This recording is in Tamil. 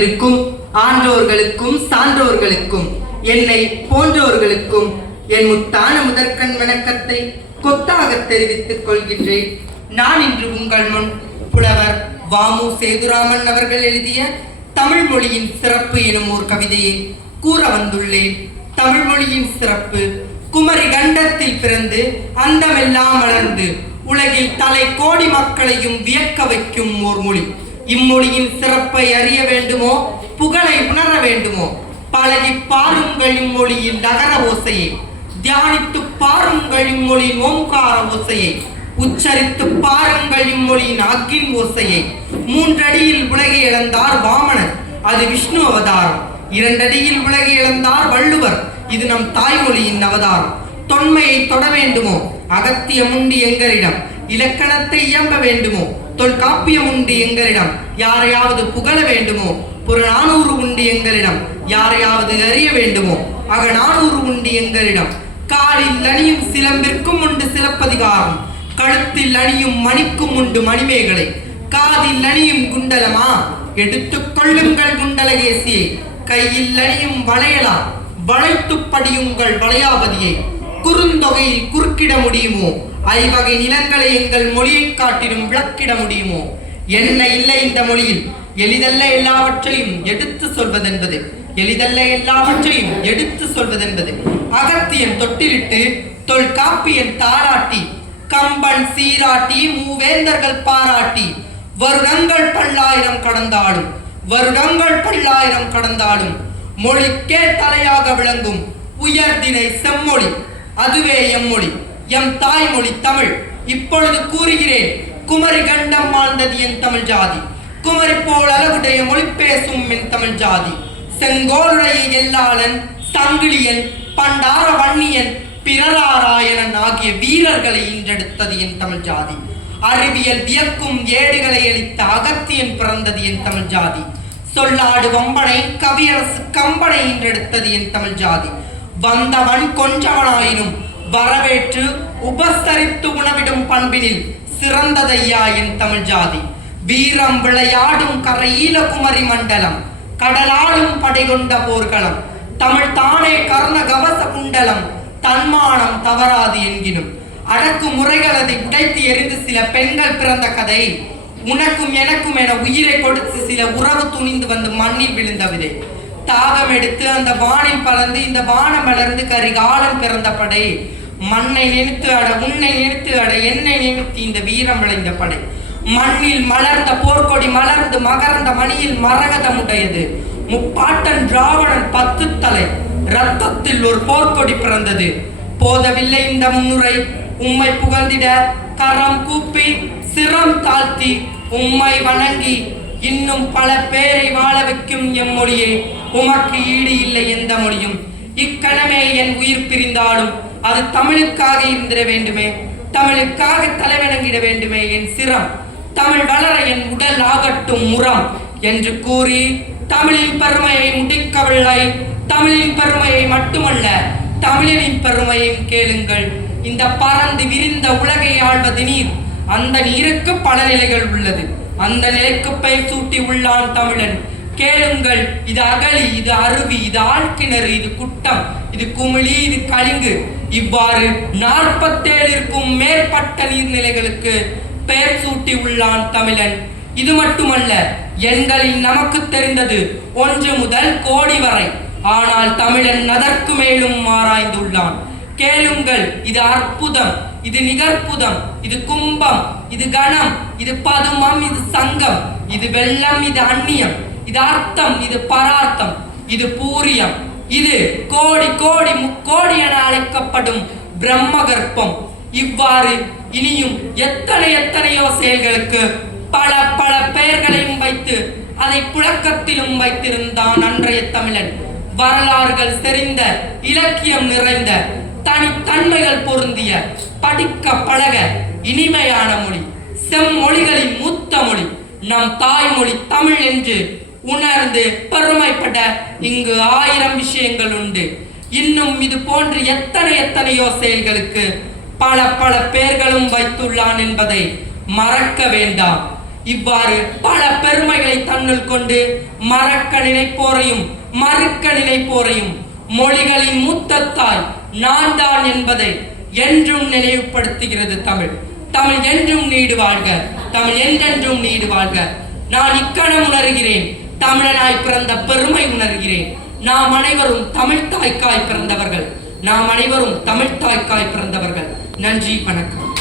இருக்கும் ஆன்றோர்களுக்கும் சான்றோர்களுக்கும் என்னை போன்றோர்களுக்கும் என் முத்தான முதற்கண் வணக்கத்தை கொத்தாக தெரிவித்துக் கொள்கின்றேன். நான் இன்று உங்கள் முன் புலவர் வாமு சேதுராமன் அவர்கள் எழுதிய தமிழ் மொழியின் சிறப்பு எனும் ஒரு கவிதையை கூற வந்துள்ளேன். தமிழ் மொழியின் சிறப்பு: குமரி கண்டத்தில் பிறந்து அந்தமெல்லாம் வளர்ந்து உலகில் தலை கோடி மக்களையும் வியக்க வைக்கும் ஓர் மொழி. இம்மொழியின் சிறப்பை அறிய வேண்டுமோ, புகழை உணர வேண்டுமோ, பழகி பாருங்கள் இம்மொழியின் நகர ஓசையை, தியானித்து பாருங்கள் இம்மொழியின் ஓம்கார ஓசையை, உச்சரித்து பாருங்கள் இம்மொழியின் அக்கின் ஓசையை. 3 அடியில் உலகை இழந்தார் வாமனர், அது விஷ்ணு அவதாரம். 2 அடியில் உலகை இழந்தார் வள்ளுவர், இது நம் தாய்மொழியின் அவதாரம். தொன்மையை தொட வேண்டுமோ, அகத்தியம் உண்டு எங்களிடம். இலக்கணத்தை இயம்ப வேண்டுமோ, தொல்காப்பியம் உண்டு எங்களிடம். யாரையாவது புகழ வேண்டுமோ, புறநானூறு உண்டு எங்களிடம். யாரையாவது அறிய வேண்டுமோ, அகநானூறு உண்டு எங்களிடம். காலில் அணியும் சிலம்பிற்கும் உண்டு சிலப்பதிகாரம், கழுத்தில் அணியும் மணிக்கும் உண்டு மணிமேகலை. காதில் அணியும் குண்டலமா, எடுத்துக் கொள்ளுங்கள் குண்டலகேசியை. கையில் அணியும் வளையலா, வளைத்து படியுங்கள் வளையாபதியை. குறுந்தொகையில் குறுக்கிட முடியுமோ, ஐவகை நிலங்களை எங்கள் மொழியை காட்டிலும் விளக்கிட முடியுமோ? என்ன இல்லை இந்த மொழியில், எளிதல்ல எல்லாவற்றையும் எடுத்து சொல்வதென்பது, எளிதல்ல எல்லாவற்றையும் எடுத்து சொல்வதென்பது. அகத்தியன் தொட்டிலிட்டு தொல்காப்பியன் தாராட்டி, கம்பன் சீராட்டி, மூவேந்தர்கள் பாராட்டி, வருடங்கள் பல்லாயிரம் கடந்தாலும், வருடங்கள் பல்லாயிரம் கடந்தாலும் மொழிக்கே தலையாக விளங்கும் உயர்தினை செம்மொழி, அதுவே எம்மொழி, எம் தாய்மொழி தமிழ். இப்பொழுது கூறுகிறேன், குமரி கண்டம் வாழ்ந்தது என் தமிழ் ஜாதி, குமரி போல் அளவுடைய மொழி பேசும் என் தமிழ் ஜாதி. செங்கோலுடைய எல்லாளன், சங்கிலியன், பண்டார வன்னியன், பிரராராயணன் ஆகிய வீரர்களை ஈன்றெடுத்தது என் தமிழ் ஜாதி. அறிவியல் வியக்கும் ஏடுகளை அளித்த அகத்தியன் பிறந்தது என் தமிழ் ஜாதி. சொல்லாடு வம்பனை, கவியரசு கம்பனை ஈன்றெடுத்தது என் தமிழ் ஜாதி. வந்தவன் கொஞ்சவனாயினும் வரவேற்று உபசரித்து உணவிடும் பண்பினில் சிறந்ததையா என் தமிழ் ஜாதி. வீரம் விளையாடும் கரையில குமரி மண்டலம், கடலாடும் படை கொண்ட போர்களம், தமிழ் தானே கர்ண கவச குண்டலம், தன்மானம் தவறாது என்கினும். அடக்கு முறைகளதை உடைத்து எரிந்து சில பெண்கள் பிறந்த கதை, உனக்கும் எனக்கும் என உயிரை கொடுத்து சில உறவு துணிந்து வந்து மண்ணில் விழுந்த விதை. தாகம் எடுத்து அந்த வானில் பறந்து இந்த வானம் வளர்ந்து கரிகாலன் பிறந்த படை. மண்ணை நினைத்து அட, உன்னை நினைத்து அட, என்னை நினைத்து இந்த வீரம் விளைந்த படை. மண்ணில் மலர்ந்த போர்க்கொடி மலர்ந்து மகர்ந்த மணியில் மரகதம் உடையது. முப்பாட்டன் ராவணன் 10 தலை, இரத்தத்தில் ஒரு போர்க்கொடி பிறந்தது. போதவில்லை இந்த முன்னுரை, உம்மை புகழ்ந்திட கரம் கூப்பி சிரம் தாழ்த்தி உம்மை வணங்கி இன்னும் பல பேரை வாழ வைக்கும் எம் மொழியே, உமக்கு ஈடு இல்லை எந்த மொழியும். இக்கணமே என் உயிர் பிரிந்தாலும் அது தமிழுக்காக இருந்திட வேண்டுமே, தமிழுக்காக தலைவணங்கிட வேண்டுமே என் சிரம். தமிழ் வளர என் உடல் ஆகட்டும் முரம் என்று கூறி தமிழின் பெருமையை முடிக்கவில்லை. தமிழின் பெருமையை மட்டுமல்ல, தமிழின் பெருமையும் கேளுங்கள். இந்த பறந்து விரிந்த உலகை ஆள்வது நீர், அந்த நீருக்கு பல நிலைகள் உள்ளது. அந்த நிலைக்கு பெயர் சூட்டி உள்ளான் தமிழன். கேளுங்கள், இது அகழி, இது அருவி, இது ஆழ்கிணறு, இது குட்டம், இது குமிழி, இது கலிங்கு. இவ்வாறு 47க்கும் மேற்பட்ட நீர்நிலைகளுக்கு பெயர் சூட்டி உள்ளான் தமிழன். இது மட்டுமல்ல, எண்களில் நமக்கு தெரிந்தது 1 முதல் கோடி வரை. ஆனால் தமிழன் அதற்கு மேலும் ஆராய்ந்துள்ளான். கேளுங்கள், இது அற்புதம், இது நிகர்ப்புதம், இது கும்பம், இது கணம், இது பதுமம், இது சங்கம், இது வெள்ளம், இது அந்நியம், இது அர்த்தம், இது பரார்த்தம், இது பூரியம், இது கோடி கோடி முக்கோடி என அழைக்கப்படும் பிரம்மகற்பம். இவ்வாறு இனியும் எத்தனையோ செயல்களுக்கு பல பல பெயர்களையும் வைத்து அதை புழக்கத்திலும் வைத்திருந்தான் அன்றைய தமிழன். வரலாறுகள் செறிந்த, இலக்கியம் நிறைந்த, தனித்தன்மைகள் பொருந்திய, படிக்க பழக இனிமையான மொழி, செம்மொழிகளின் மூத்த மொழி நம் தாய்மொழி தமிழ் என்று உணர்ந்து பெருமைப்பட இங்கு 1000 விஷயங்கள் உண்டு. இன்னும் இது போன்று எத்தனையோ செயல்களுக்கு பல பல பெயர்களும் வைத்துள்ளான் என்பதை மறக்க வேண்டாம். இவ்வாறு பல பெருமைகளை தன்னுள் கொண்டு மறக்க நினைப்போரையும் மறுக்க நினைப்போரையும் மொழிகளின் மூத்த தாய் நான் தான் என்பதை என்றும் நினைவுபடுத்துகிறது தமிழ். தமிழ் என்றும் நீடு வாழ்க, தமிழ் என்றென்றும் நீடு வாழ்க. நான் இக்கணம் உணர்கிறேன், தமிழனாய் பிறந்த பெருமை உணர்கிறேன். நாம் அனைவரும் தமிழ் தாய்க்காய் பிறந்தவர்கள், நாம் அனைவரும் தமிழ் தாய்க்காய் பிறந்தவர்கள். நன்றி, வணக்கம்.